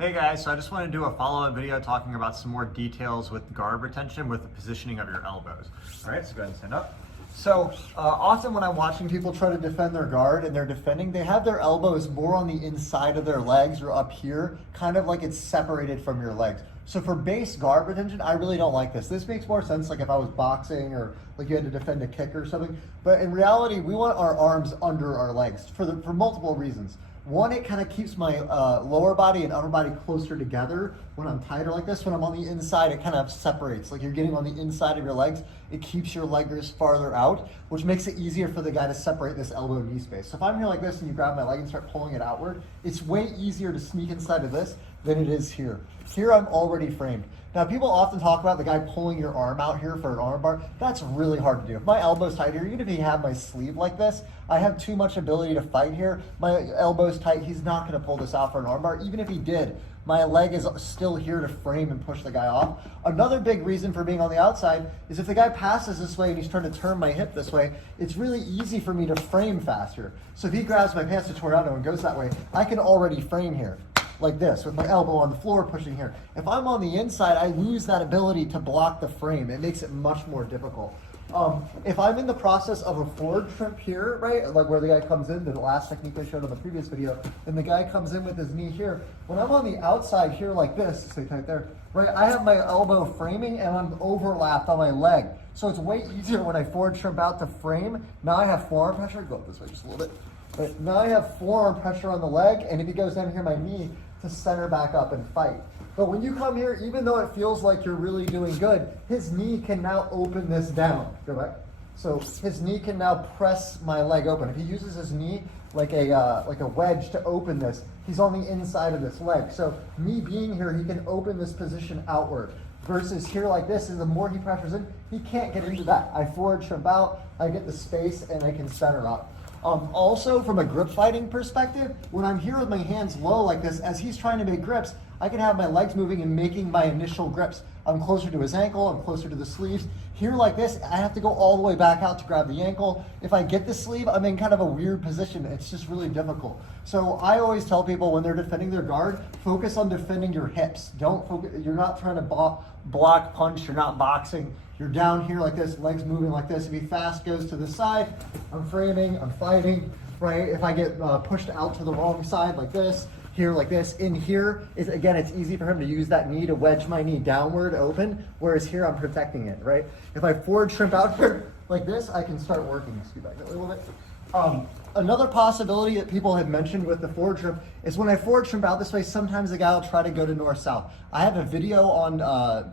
Hey guys, so I just want to do a follow-up video talking about some more details with guard retention with the positioning of your elbows. All right, so go ahead and stand up. So often when I'm watching people try to defend their guard and they're defending, they have their elbows more on the inside of their legs or up here, kind of like it's separated from your legs. So for base guard retention, I really don't like this. This makes more sense like if I was boxing or like you had to defend a kick or something. But in reality, we want our arms under our legs for multiple reasons. One, it kind of keeps my lower body and upper body closer together when I'm tighter like this. When I'm on the inside, it kind of separates. Like you're getting on the inside of your legs, it keeps your leggers farther out, which makes it easier for the guy to separate this elbow knee space. So if I'm here like this and you grab my leg and start pulling it outward, it's way easier to sneak inside of this than it is here. Here I'm already framed. Now people often talk about the guy pulling your arm out here for an arm bar. That's really hard to do. If my elbow's tight here, even if he had my sleeve like this, I have too much ability to fight here. My elbow's tight, he's not gonna pull this out for an arm bar. Even if he did, my leg is still here to frame and push the guy off. Another big reason for being on the outside is if the guy passes this way and he's trying to turn my hip this way, it's really easy for me to frame faster. So if he grabs my pants to Tornado and goes that way, I can already frame here, like this, with my elbow on the floor pushing here. If I'm on the inside, I lose that ability to block the frame. It makes it much more difficult. If I'm in the process of a forward shrimp here, right, like where the guy comes in, the last technique I showed on the previous video, and the guy comes in with his knee here, when I'm on the outside here like this, stay tight there, right, I have my elbow framing and I'm overlapped on my leg. So it's way easier when I forward shrimp out to frame. Now I have forearm pressure, go up this way just a little bit. But now I have forearm pressure on the leg, and if he goes down here, my knee to center back up and fight. But when you come here, even though it feels like you're really doing good, his knee can now open this down. Go back. So his knee can now press my leg open. If he uses his knee like a wedge to open this, he's on the inside of this leg. So me being here, he can open this position outward. Versus here like this, and the more he pressures in, he can't get into that. I forward shrimp out, I get the space, and I can center up. Also, from a grip fighting perspective, when I'm here with my hands low like this, as he's trying to make grips, I can have my legs moving and making my initial grips. I'm closer to his ankle, I'm closer to the sleeves. Here like this, I have to go all the way back out to grab the ankle. If I get the sleeve, I'm in kind of a weird position. It's just really difficult. So I always tell people when they're defending their guard, focus on defending your hips. Don't focus, you're not trying to block, punch, you're not boxing. You're down here like this, legs moving like this. If he fast goes to the side, I'm framing, I'm fighting, right? If I get pushed out to the wrong side like this, here like this, in here, is again, it's easy for him to use that knee to wedge my knee downward open, whereas here I'm protecting it, right? If I forward shrimp out here like this, I can start working. Scoot back a little bit. Another possibility that people have mentioned with the forward shrimp is when I forward shrimp out this way, sometimes the guy will try to go to north-south. I have a video on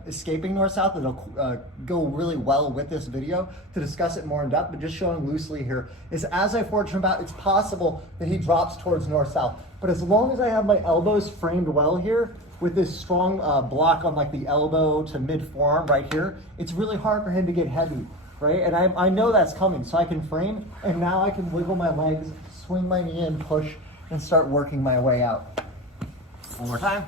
escaping north-south that'll go really well with this video to discuss it more in depth, but just showing loosely here is as I forward shrimp out, it's possible that he drops towards north-south. But as long as I have my elbows framed well here, with this strong block on like the elbow to mid-forearm right here, it's really hard for him to get heavy. Right, and I know that's coming, so I can frame, and now I can wiggle my legs, swing my knee in, push, and start working my way out. One more time.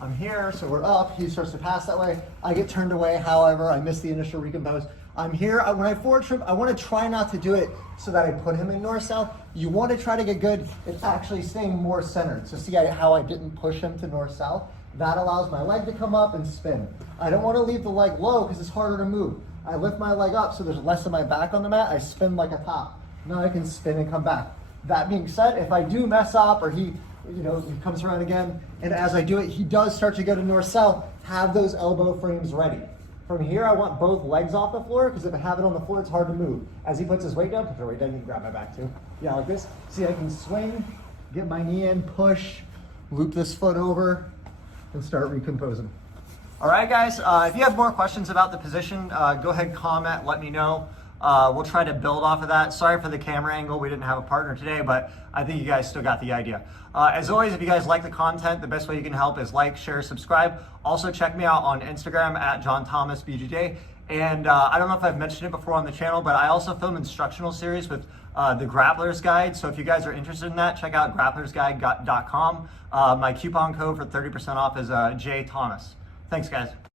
I'm here, so we're up. He starts to pass that way. I get turned away, however, I miss the initial recompose. I'm here. When I forward shrimp, I want to try not to do it so that I put him in north-south. You want to try to get good at actually staying more centered. So see how I didn't push him to north-south? That allows my leg to come up and spin. I don't want to leave the leg low because it's harder to move. I lift my leg up so there's less of my back on the mat. I spin like a top. Now I can spin and come back. That being said, if I do mess up or he comes around again, and as I do it, he does start to go to north-south, have those elbow frames ready. From here, I want both legs off the floor because if I have it on the floor, it's hard to move. As he puts his weight down, put your weight down, you can grab my back too. Yeah, like this. See, I can swing, get my knee in, push, loop this foot over, and start recomposing. All right, guys, if you have more questions about the position, go ahead, comment, let me know. We'll try to build off of that. Sorry for the camera angle. We didn't have a partner today, but I think you guys still got the idea. As always, if you guys like the content, the best way you can help is like, share, subscribe. Also, check me out on Instagram at JohnThomasBJJ. And I don't know if I've mentioned it before on the channel, but I also film instructional series with the Grappler's Guide. So if you guys are interested in that, check out grapplersguide.com. My coupon code for 30% off is JThomas. Thanks, guys.